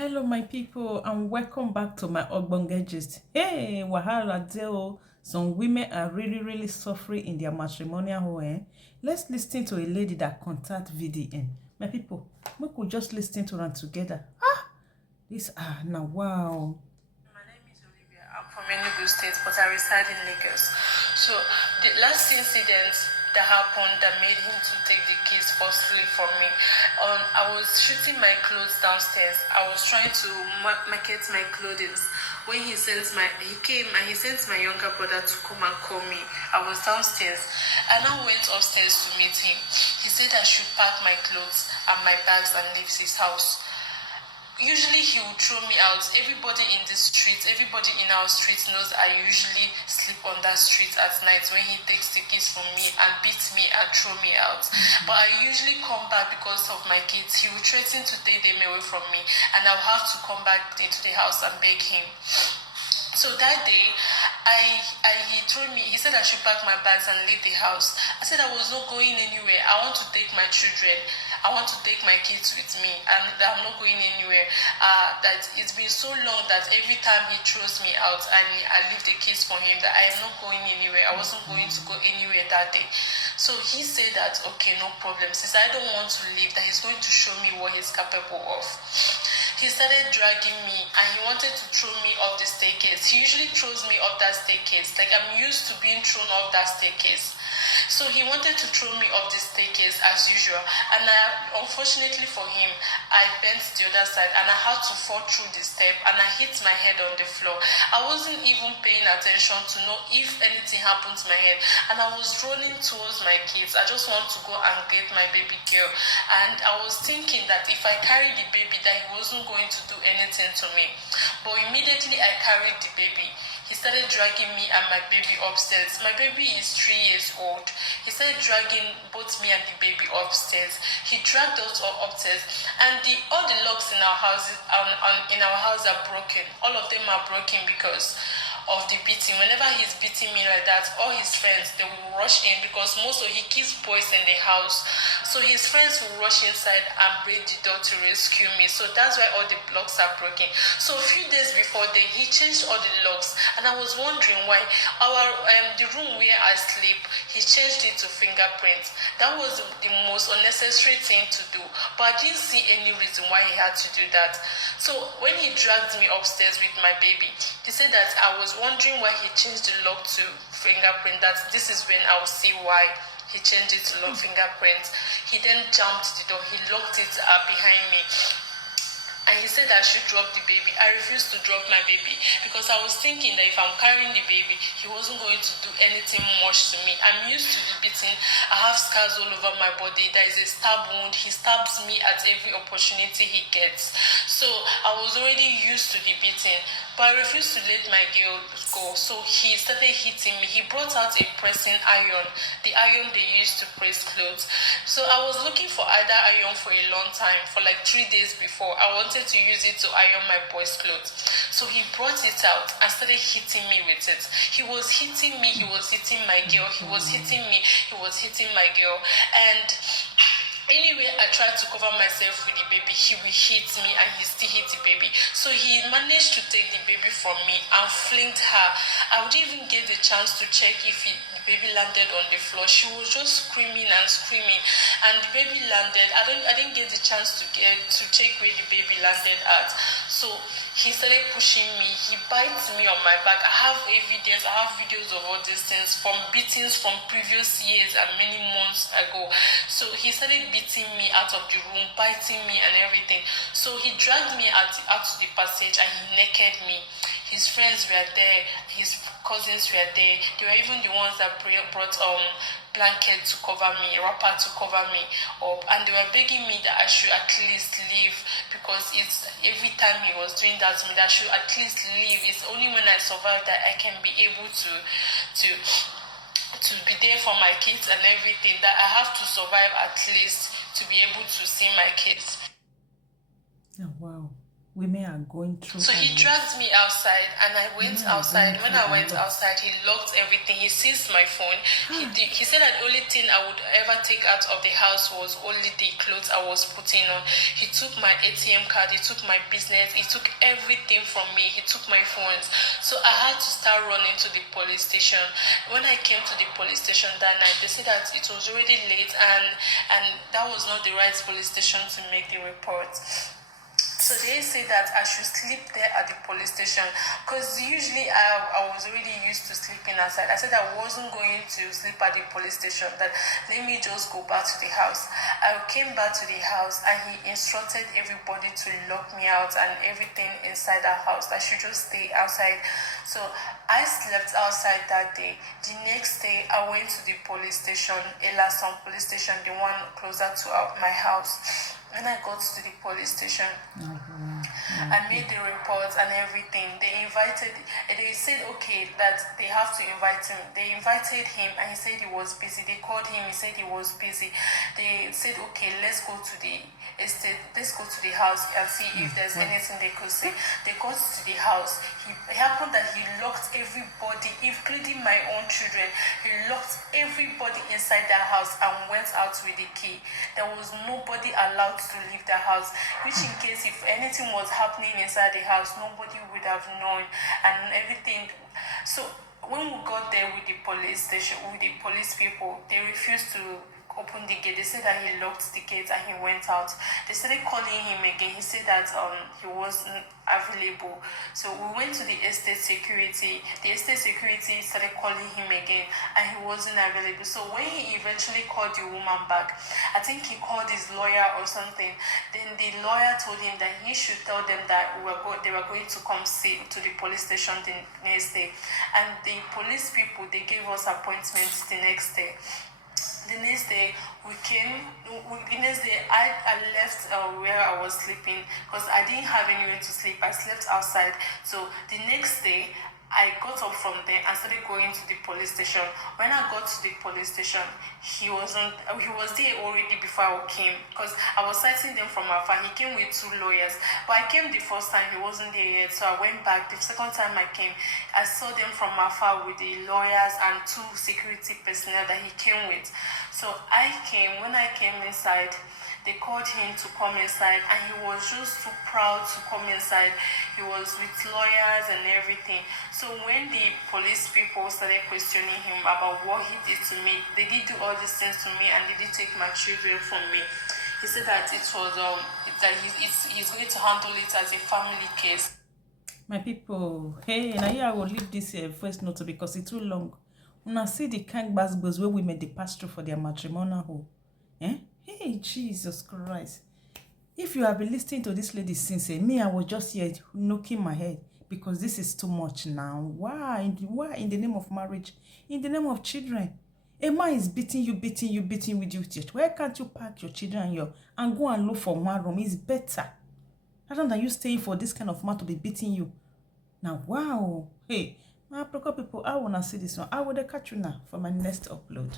Hello, my people, and welcome back to my Ogbonge gist. Hey, wahala deal. Some women are really suffering in their matrimonial home. Let's listen to a lady that contact VDN. My people, we could just listen to them together. This now wow. My name is Olivia. I'm from Enugu State, but I reside in Lagos. So the last incident that happened that made him to take the keys forcefully from me, I was shooting my clothes downstairs. I was trying to market my clothing. When he came and he sent my younger brother to come and call me. I was downstairs. I now went upstairs to meet him. He said I should pack my clothes and my bags and leave his house. Usually he would throw me out. Everybody in the street, everybody in our street knows I usually sleep on that street at night when he takes the keys from me and beats me and throw me out. But I usually come back because of my kids. He would threaten to take them away from me and I'll have to come back into the house and beg him. So that day, he told me, he said I should pack my bags and leave the house. I said I was not going anywhere. I want to take my children. I want to take my kids with me, and I'm not going anywhere. That it's been so long that every time he throws me out and I leave the kids for him, that I am not going anywhere. I wasn't going to go anywhere that day. So he said that, okay, no problem. Since I don't want to leave, that he's going to show me what he's capable of. He started dragging me and he wanted to throw me off the staircase. He usually throws me off that staircase. Like, I'm used to being thrown off that staircase. So he wanted to throw me off the staircase as usual. And unfortunately for him, I bent the other side and I had to fall through the step and I hit my head on the floor. I wasn't even paying attention to know if anything happened to my head. And I was running towards my kids. I just want to go and get my baby girl. And I was thinking that if I carried the baby, that he wasn't going to do anything to me. But immediately I carried the baby, he started dragging me and my baby upstairs. My baby is 3 years old. He started dragging both me and the baby upstairs. He dragged us all upstairs, and all the locks in our house are broken. All of them are broken because of the beating. Whenever he's beating me like that, all his friends, they will rush in because most of he keeps boys in the house. So his friends will rush inside and break the door to rescue me. So that's why all the locks are broken. So a few days before then, he changed all the locks, and I was wondering why the room where I sleep, he changed it to fingerprints. That was the most unnecessary thing to do, but I didn't see any reason why he had to do that. So when he dragged me upstairs with my baby, he said that I was wondering why he changed the lock to fingerprint. That this is when I'll see why he changed it to lock fingerprint. He then jammed the door. He locked it behind me. And he said I should drop the baby. I refused to drop my baby because I was thinking that if I'm carrying the baby, he wasn't going to do anything much to me. I'm used to the beating. I have scars all over my body. There is a stab wound. He stabs me at every opportunity he gets. So I was already used to the beating, but I refused to let my girl go. So he started hitting me. He brought out a pressing iron, the iron they used to press clothes. So I was looking for either iron for a long time, for like 3 days before. I wanted to use it to iron my boys' clothes. So he brought it out and started hitting me with it. He was hitting me, he was hitting my girl, he was hitting me, he was hitting my girl. And anyway, I tried to cover myself with the baby, he will hit me and he still hit the baby. So he managed to take the baby from me and flinged her. I would even get the chance to check if the baby landed on the floor. She was just screaming and screaming, and the baby landed. I didn't get the chance to check where the baby landed at. So he started pushing me. He bites me on my back. I have evidence. I have videos of all these things from beatings from previous years and many months ago. So he started beating me out of the room, biting me and everything. So he dragged me out to the passage and he naked me. His friends were there, his cousins were there. They were even the ones that brought blanket to cover me, wrapper to cover me up, and they were begging me that I should at least leave because it's every time he was doing that to me that I should at least leave. It's only when I survive that I can be able to be there for my kids and everything, that I have to survive at least to be able to see my kids. Oh, wow. Women are going through So a he lot. dragged me outside, and I went Women are going outside. When through I a went lot. outside, he locked everything. He seized my phone. He said that the only thing I would ever take out of the house was only the clothes I was putting on. He took my ATM card. He took my business. He took everything from me. He took my phones. So I had to start running to the police station. When I came to the police station that night, they said that it was already late, and that was not the right police station to make the report. So they say that I should sleep there at the police station, because usually I was already used to sleeping outside. I said I wasn't going to sleep at the police station, that let me just go back to the house. I came back to the house, and he instructed everybody to lock me out and everything inside the house. I should just stay outside. So I slept outside that day. The next day I went to the police station, Elason police station, the one closer to my house. When I got to the police station, I made the report and everything. They said, okay, that they have to invite him. They invited him, and he said he was busy. They called him, he said he was busy. They said, okay, let's go to the estate, let's go to the house and see if there's anything they could say. They got to the house. It happened that he locked everybody, including my own children. He locked everybody inside the house and went out with the key. There was nobody allowed to leave the house, which in case if anything was happening inside the house, nobody would have known and everything. So when we got there with the police station, with the police people, they refused to open the gate. They said that he locked the gate and he went out. They started calling him again. He said that he wasn't available. So we went to the estate security. The estate security started calling him again, and he wasn't available. So when he eventually called the woman back, I think he called his lawyer or something. Then the lawyer told him that he should tell them that they were going to come see to the police station the next day. And the police people, they gave us appointments the next day. The next day I left where I was sleeping, because I didn't have anywhere to sleep. I slept outside. So the next day I got up from there and started going to the police station. When I got to the police station, he was there already before I came, because I was citing them from afar. He came with 2 lawyers, but I came the first time, he wasn't there yet. So I went back. The second time I came, I saw them from afar with the lawyers and 2 security personnel that he came with. So when I came inside, they called him to come inside, and he was just too proud to come inside. He was with lawyers and everything. So when the police people started questioning him about what he did to me, they did do all these things to me, and they did take my children from me. He said that it was that he's going to handle it as a family case. My people, hey, now here I will leave this voice note because it's too long. Una see the kind gbasgbos where women dey pass through for their matrimonial home. Hey, Jesus Christ. If you have been listening to this lady since, me, I was just here knocking my head because this is too much now. Why in the name of marriage? In the name of children? A man is beating you with you. Why can't you pack your children and go and look for one room? It's better rather than you staying for this kind of man to be beating you. Now, wow. Hey, my people, I want to see this one. I will catch you now for my next upload.